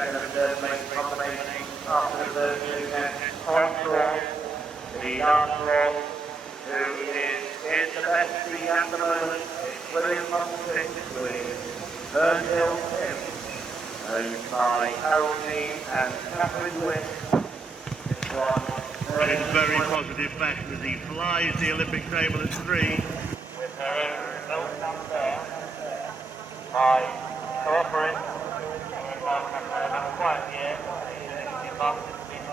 After the third onshore, the onshore, who is in the best speed at the moment, is William Fox-Pitt with Burton, owned by Harold G and Catherine Witt. This one in very positive fashion as he flies the Olympic table at 3. With her own milk up there by cooperating have a quiet year. The market has been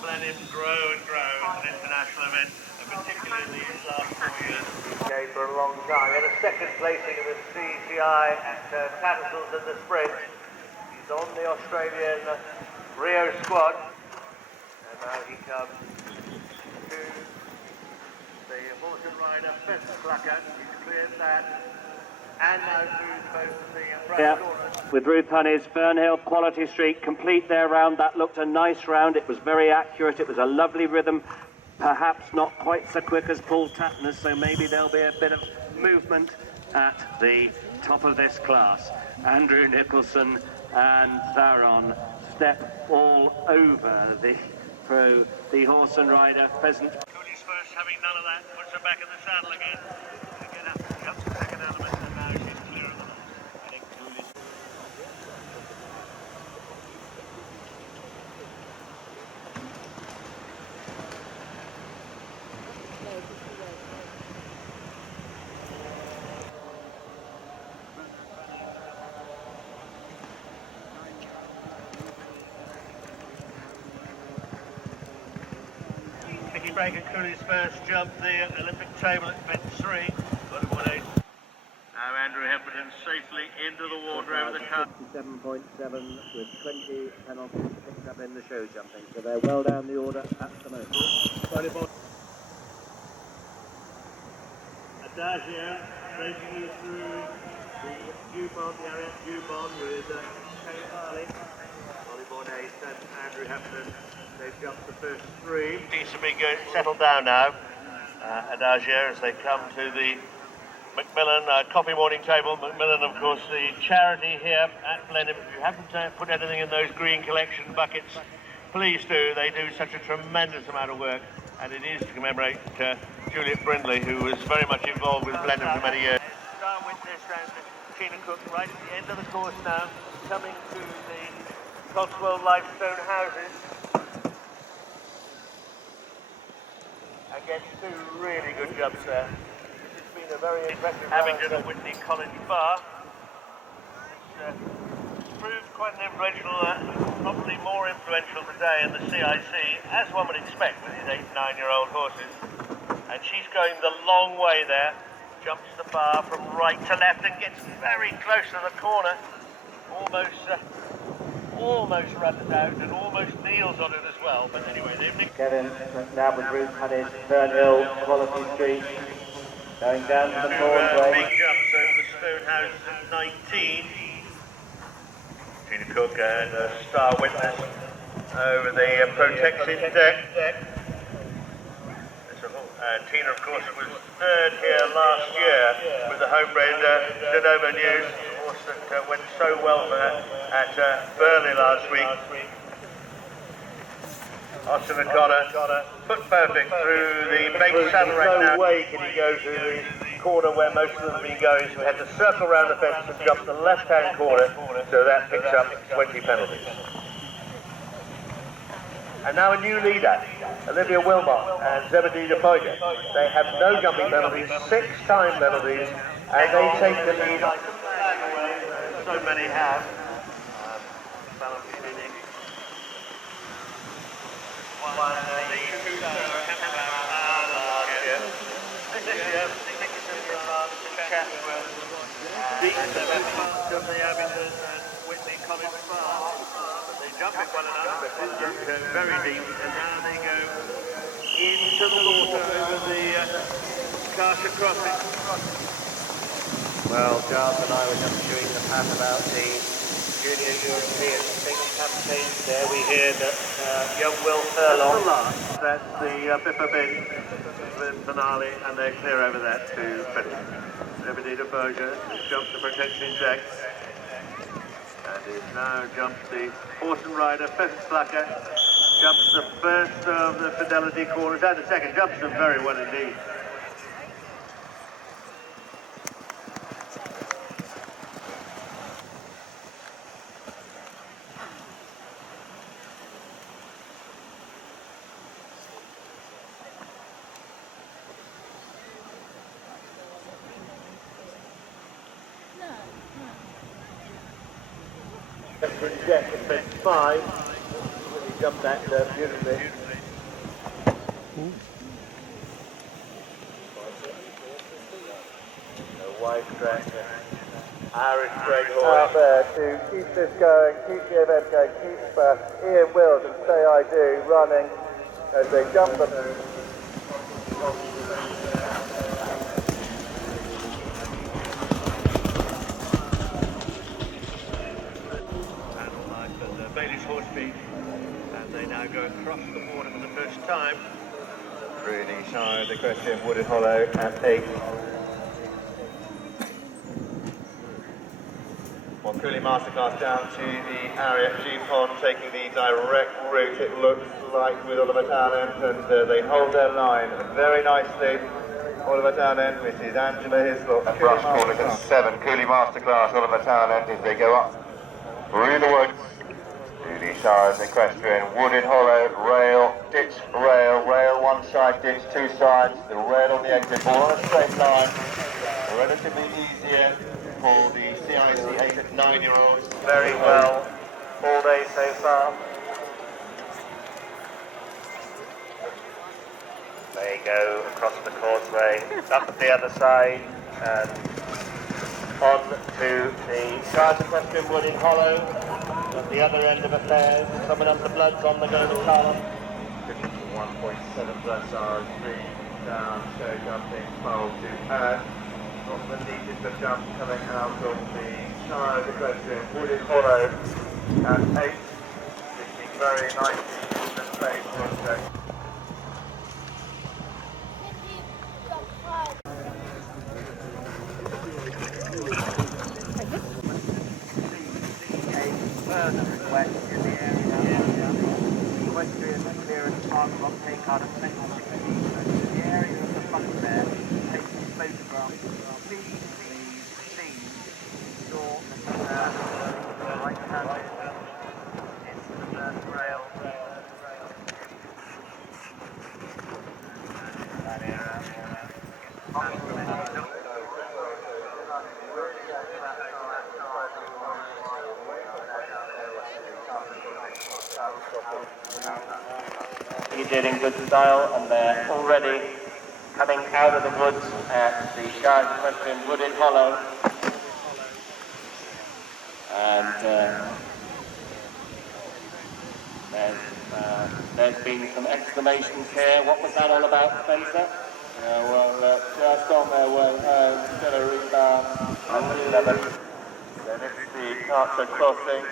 Blenheim grow and grow as an international event, and particularly in these last 4 years. Okay, for a long time. He had a second placing in the CIC at Tattersalls in the sprint. He's on the Australian Rio squad, and now he comes to the horse and rider Pheasant Clucker. He's cleared that. And now through both of the front corners. With Ruth Honey's Fernhill Quality Street complete their round. That looked a nice round. It was very accurate. It was a lovely rhythm. Perhaps not quite so quick as Paul Tatner's, so maybe there'll be a bit of movement at the top of this class. Andrew Nicholson and Theron step all over the horse and rider Pheasant. Cooley's first, having none of that, puts her back in the saddle again. Again up the second element, and now she's clear of them. I think Cooley's... Nicky Brake and Cooley's first jumped the Olympic table at event 3. Now Andrew Heffernan safely into the water over the cup. 57.7 with 20 penalties picked up in the show jumping, so they're well down the order at the moment. Adagio racing you through the Dubon, the Ariat Dubon with Kate Harley, Volleyball Ace and Andrew Heffernan. They've jumped the first 3. Seems to be good, settled down now. Adagio as they come to the Macmillan coffee morning table. Macmillan, of course, the charity here at Blenheim. If you haven't put anything in those green collection buckets, please do. They do such a tremendous amount of work, and it is to commemorate Juliet Brindley, who was very much involved with Blenheim for many years. Star Witness and Tina Cook right at the end of the course now, coming to the Cotswold Limestone houses. And gets 2 really good jumps there. This has been a very impressive Abingdon and Whitney College Bar. It's proved quite an influential, probably more influential today in the CIC, as one would expect with these 8- and 9-year-old horses. And she's going the long way there, jumps the bar from right to left and gets very close to the corner, almost runs out and almost kneels on it as well. But anyway, they've Kevin now with Ruth Honey's Fernhill Quality Street, going down to the causeway. big jumps over the stone houses at 19. Tina Cook and Star Witness over the protected deck. Tina, of course, was 3rd here last year with the homebred Genova News, a horse that went so well for her at Burley last week. Austin O'Connor, foot perfect through the big saddle right now. No way can he go to the corner where most of them have been going, so we had to circle around the fence and jump the left-hand corner, so that picks up 20 penalties. And now a new leader, Olivia Wilmot and Zebedee DePoiga. They have no jumping penalties, 6-time penalties, and they take the lead. So many have. Of the Abingdon and Whitney College Bar. They jump it well enough, but they jump very deep, and now they go into the water over the Kasha crossing. Well, Giles and I were just doing the pat about the Junior European. Things have changed there. We hear that young Will Furlong. That's the Biffa Bin finale, and they're clear over that to finish. Ebedita Berger has jumped the protection decks, and he's now jumped the horse and rider, Fox-Pitt, jumps the first of the Fidelity corners, and the second, jumps them very well indeed. Jet at bench 5, he jumped that beautifully. A wide track, Irish Greg Horn. Out there to keep this going, keep the event going, keep Ian Wills and Say I Do running as they jump them. Bailey's horse feet, and they now go across the border for the first time. Through the Shire of the Equestrian Wooded Hollow at 8. Well, Cooley Masterclass down to the area at Dupont, taking the direct route, it looks like, with Oliver Townend, and they hold their line very nicely. Oliver Townend, which is Angela Hislop. And Rush Corners at 7. Cooley Masterclass, Oliver Townend, as they go up through the woods. To the Shires Equestrian, Wooded Hollow, rail, ditch, rail, rail one side, ditch two sides, the rail on the exit, all on a straight line. Relatively easier for the CIC 8 and 9-year-olds. Very well all day so far. There you go, across the causeway, up the other side, and on to the Shires Equestrian Wooded Hollow. At the other end of affairs, coming under bloods on the golden column. 1.7 plus hours, 3 down, so jumping 12 to add. Not the neatest of jumps coming out of the Shires Equestrian Wooded Hollow at 8. Looking very nicely in the space project. Further west in the area. The equestrian clearance park rock take out of central 16. The area of the front there, taking photographs. See the scene, saw the right hand into the first rail. That area. He did in good style, and they're already coming out of the woods at the Shires Equestrian Wooded Hollow. And there's been some exclamations here. What was that all about, Spencer? Just on their way home, still a rebound at 11. Then it's the Archer crossing.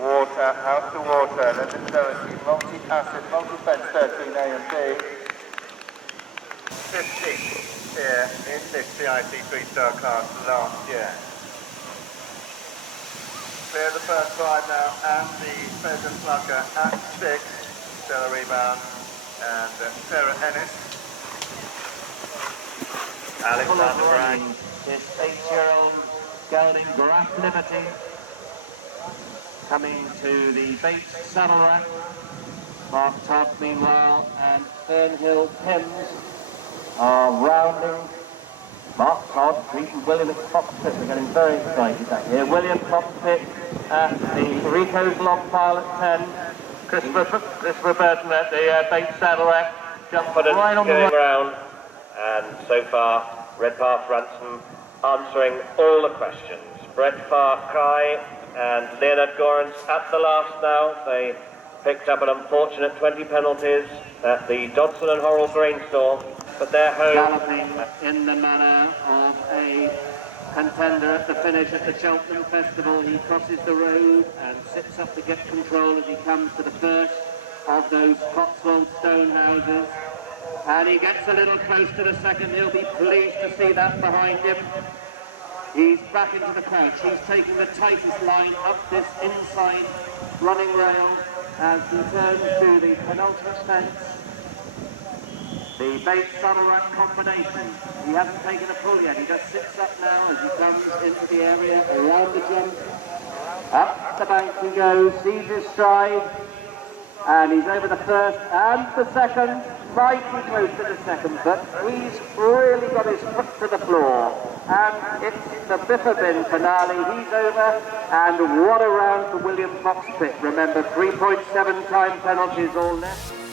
Water, out to water, then the 70, multi-acid, multi-fence 13A and B. 15 here in this CIC 3-star class last year. Clear the first 5 now, and the Pheasant Plucker at 6, still a rebound, and Sarah Ennis. Alexander Bragg, this 8-year-old gelding, Graf Liberty, coming to the Bates saddle rack. Mark Todd, meanwhile, and Fernhill Thames are rounding. Mark Todd beating William at Fox-Pitt. We're getting very excited back here. William Fox-Pitt at the Rico's log pile at 10. Christopher Burton at the Bates saddle rack. Jump right on the ground, and so far Redpath Ransom answering all the questions. Brett Farkai and Leonard Gorence at the last now. They picked up an unfortunate 20 penalties at the Dodson and Horrell grain store, but they're home. Galloping in the manner of a contender at the finish at the Cheltenham Festival. He crosses the road and sits up to get control as he comes to the first of those Cotswold stone houses. And he gets a little close to the second. He'll be pleased to see that behind him. He's back into the crouch. He's taking the tightest line up this inside running rail as he turns to the penultimate fence. The Bates saddle rack combination. He hasn't taken a pull yet. He just sits up now as he comes into the area around the jump. Up the bank he goes, sees his stride, and he's over the first and the second. Mighty close to the second, but he's really got his foot to the floor. And it's the Biffa Bin finale. He's over, and what a round for William Fox-Pitt. Remember, 3.7 time penalties all left.